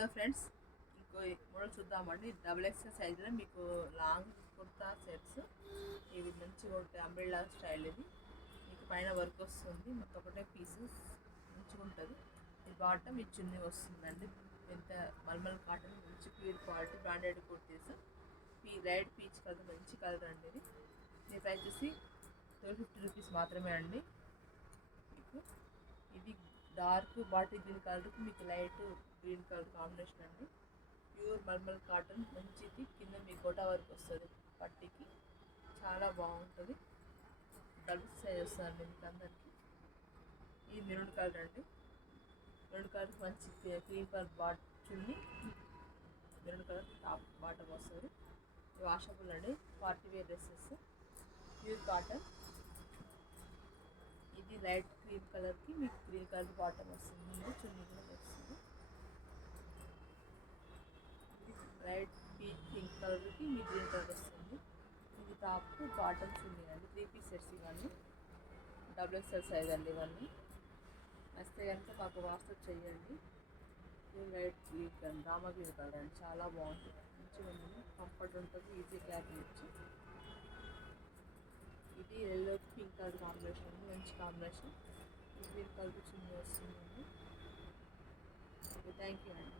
Hello friends, ఇంకో model చూద్దామండి. Double XL సైజులో మీకు లాంగ్ కుర్తా సెట్స్. ఇవి మంచిగా ఉంటాయి, అంబ్రెల్లా స్టైల్. ఇది మీకు పైన వర్క్ వస్తుంది, మొత్తం ఒకటే పీసెస్ మంచిగా ఉంటుంది. ఇది బాటమ్, ఈ చున్నీ వస్తుందండి. ఎంత మల్మల్ కాటన్, మంచి pure quality branded kurtis. Light peach colour, మంచి కలర్ అండి. ఇది దీని ప్రైస్ వచ్చి 1250 రూపీస్ మాత్రమే అండి. మీకు ఇది డార్క్ బాటిల్ గ్రీన్ కలర్కి మీకు లైట్ గ్రీన్ కలర్ కాంబినేషన్ అండి. ప్యూర్ మల్మల్ కాటన్, మంచిది. కింద మీ గోటా వర్క్ వస్తుంది పట్టికి, చాలా బాగుంటుంది. డబుల్ సైజ్ వస్తుందండి మీకు అందరికి. ఇది మెరూన్ కలర్ అండి. మెరూన్ కలర్ మంచి క్రీమ్ కలర్ చున్నీ, మెరూన్ కలర్ టాప్ బాటమ్ వస్తుంది. వాషబుల్ అండి, party wear dresses, pure cotton. ఇది లైట్ క్రీమ్ కలర్కి మీకు గ్రీన్ కలర్ బాటమ్ వస్తుంది, చున్నీ కూడా వస్తుంది. ఇది లైట్ పింక్ కలర్కి మీ గ్రీన్ కలర్ వస్తుంది. ఇది టాప్ బాటమ్ చున్నీ అండి. 3 పీస్ సెట్స్ ఇవన్నీ. డబుల్ ఎక్స్ఎల్ సైజ్ అండి ఇవన్నీ. వస్తే కనుక మాకు వాట్సాప్ చేయండి. ఇది light green Rama green colour అండి, చాలా బాగుంటుంది, మంచిగా ఉంది, కంఫర్ట్ ఉంటుంది, ఈజీ క్యారీ చేయొచ్చు. ఇది ఎల్లో పింక్ కలర్ కాంబినేషన్ అండి, మంచి కాంబినేషన్. గ్రీన్ కలర్ చున్నీ వస్తుందండి. ఓకే, థ్యాంక్ యూ అండి.